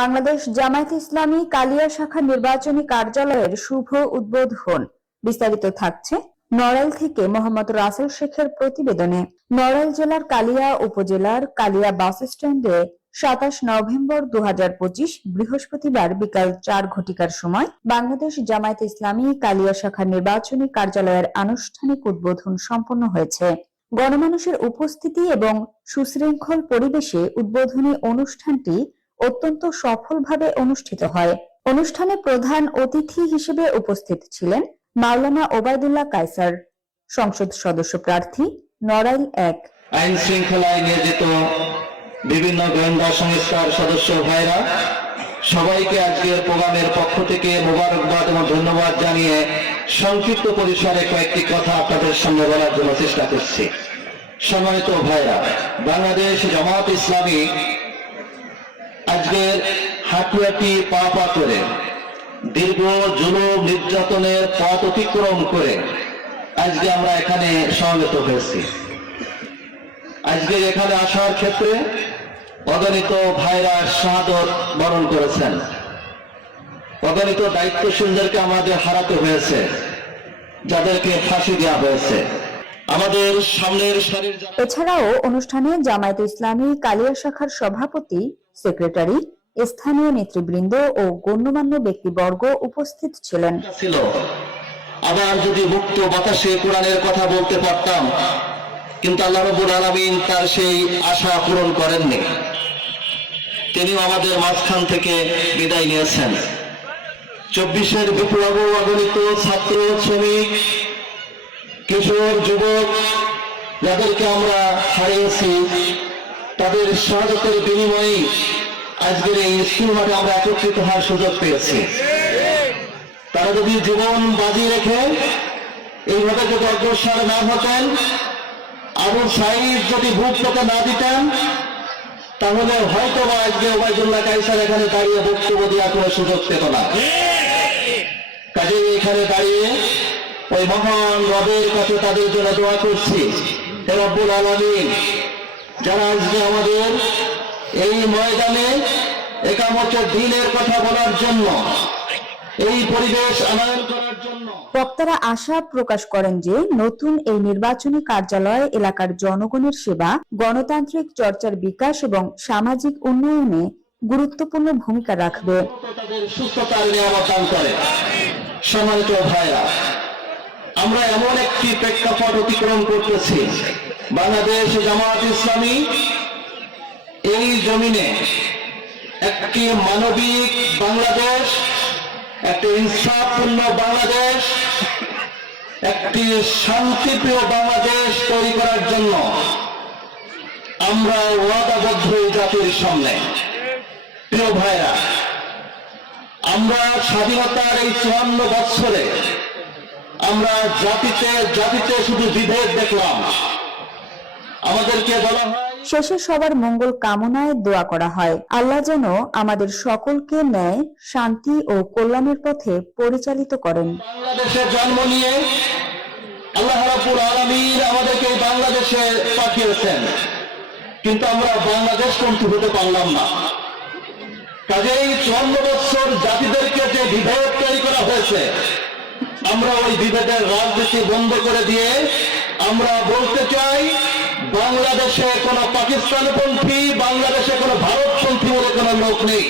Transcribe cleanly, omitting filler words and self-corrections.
বাংলাদেশ জামায়াতে ইসলামী কালিয়া শাখা নির্বাচনী কার্যালয়ের শুভ উদ্বোধন। বিস্তারিত থাকছে নড়াইল থেকে মোহাম্মদ রাসেল শেখের প্রতিবেদনে। নড়াইল জেলার কালিয়া উপজেলার কালিয়া বাস স্ট্যান্ডে ২৭ নভেম্বর ২০২৫ বৃহস্পতিবার বিকাল ৪ ঘটিকার সময় বাংলাদেশ জামায়াতে ইসলামী কালিয়া শাখা নির্বাচনী কার্যালয়ের আনুষ্ঠানিক উদ্বোধন সম্পন্ন হয়েছে। গণমানুষের উপস্থিতি এবং সুশৃঙ্খল পরিবেশে উদ্বোধনী অনুষ্ঠানটি অত্যন্ত সফলভাবে অনুষ্ঠিত হয়। অনুষ্ঠানে প্রধান অতিথি হিসেবে উপস্থিত ছিলেন মাওলানা ওবায়দুল্লাহ কায়সার, সংসদ সদস্য প্রার্থী নড়াইল ১। আইন শৃঙ্খলায় নিয়োজিত বিভিন্ন গোয়েন্দা সংস্থার সদস্য ভাইরা সবাইকে আজকের প্রোগ্রামের পক্ষ থেকে মোবারকবাদ এবং ধন্যবাদ জানিয়ে সংক্ষিপ্ত পরিসরে কয়েকটি কথা আপনাদের সামনে বলার জন্য চেষ্টা করছি। সম্মানিত ভাইরা, বাংলাদেশ জামায়াত ইসলামী আজকের হাঁটুয়াটি পা পা করে দীর্ঘ জুলুম নির্যাতনের পথ অতিক্রম করে আজকে আমরা এখানে সমবেত হয়েছি। আজকের এখানে আসার ক্ষেত্রে অগণিত ভাইরা শাহাদত বরণ করেছেন, অগণিত দায়িত্বশীলদেরকে আমাদের হারাতে হয়েছে, যাদেরকে ফাঁসি দেওয়া হয়েছে। আমাদের সামনের সারির এছাড়াও অনুষ্ঠানে জামায়াতে ইসলামী কালিয়া শাখার সভাপতি, সেক্রেটারি, স্থানীয় নেতৃবৃন্দ ও গণ্যমান্য ব্যক্তিবর্গ উপস্থিত ছিলেন। আবার যদি মুক্ত বাতাসে কোরআনের কথা বলতে পারতাম, কিন্তু আল্লাহ রাব্বুল আলামিন তার সেই আশা পূরণ করেননি। তিনিও আমাদের মাঝখান থেকে বিদায় নিয়েছেন। ২৪-এর বিপ্লব অগণিত ছাত্র, শ্রমিক, কিশোর, যুবক যাদেরকে আমরা হারিয়েছি, তাদের শাহাদাতের বিনিময়ে আজকের এই স্কুল মাঠে আমরা একত্রিত হওয়ার সুযোগ পেয়েছি। তারা যদি জীবন বাজি রেখে এইভাবে যদি অগ্রসর না হতেন, আবু সাঈদ যদি ভোট পেতে না দিতেন, তাহলে হয়তো বা আজকে ওবায়দুল্লাহ কায়সার এখানে দাঁড়িয়ে বক্তব্য দেওয়ার কোনো সুযোগ পেত না। কাজেই এখানে দাঁড়িয়ে ওই মহান রবের কাছে তাদের জন্য দোয়া করছি, হে রব্বুল আলামিন, যারা আজকে আমাদের এই ময়দানে একামতের দ্বীনের কথা বলার জন্য, এই পরিবেশ আনয়ন করার জন্য। বক্তারা আশা প্রকাশ করেন যে নতুন এই নির্বাচনী কার্যালয় এলাকার জনগণের সেবা, গণতান্ত্রিক চর্চার বিকাশ এবং সামাজিক উন্নয়নে গুরুত্বপূর্ণ ভূমিকা রাখবে। তাদের সুস্থতার নিয়ামত দান করে। সম্মানিত ভাইরা, আমরা এমন একটি প্রেক্ষাপট অতিক্রম করতেছি, বাংলাদেশ জামায়াত ইসলামী এই জমিনে একটি মানবিক বাংলাদেশ, একটি ইনসাফপূর্ণ বাংলাদেশ, একটি শান্তিপ্রিয় বাংলাদেশ তৈরি করার জন্য আমরা ওয়াদাবদ্ধ এই জাতির সামনে। প্রিয় ভাইরা, আমরা স্বাধীনতার এই ৫৪ বৎসরে আমরা জাতিতে শুধু বিভেদ দেখলাম। আমাদেরকে বলা হয়, শেষে সবার মঙ্গল কামনায় দোয়া করা হয়, আল্লাহ যেন আমাদের সকলকে ন্যায়, শান্তি ও কল্যাণের পথে পরিচালিত করেন। বাংলাদেশে জন্ম নিয়ে আল্লাহ রাব্বুল আলামিন আমাদেরকে বাংলাদেশে পাঠিয়েছেন, কিন্তু আমরা বাংলাদেশপন্থী হতে পারলাম না। কাজেই ৫৪ বছর জাতিদেরকে যে বিভেদ তৈরি করা হয়েছে, আমরা ওই বিভেদের রাজনীতি বন্ধ করে দিয়ে আমরা বলতে চাই, বাংলাদেশে কোনো পাকিস্তানপন্থী, বাংলাদেশে কোনো ভারতপন্থী বলে কোনো লোক নেই।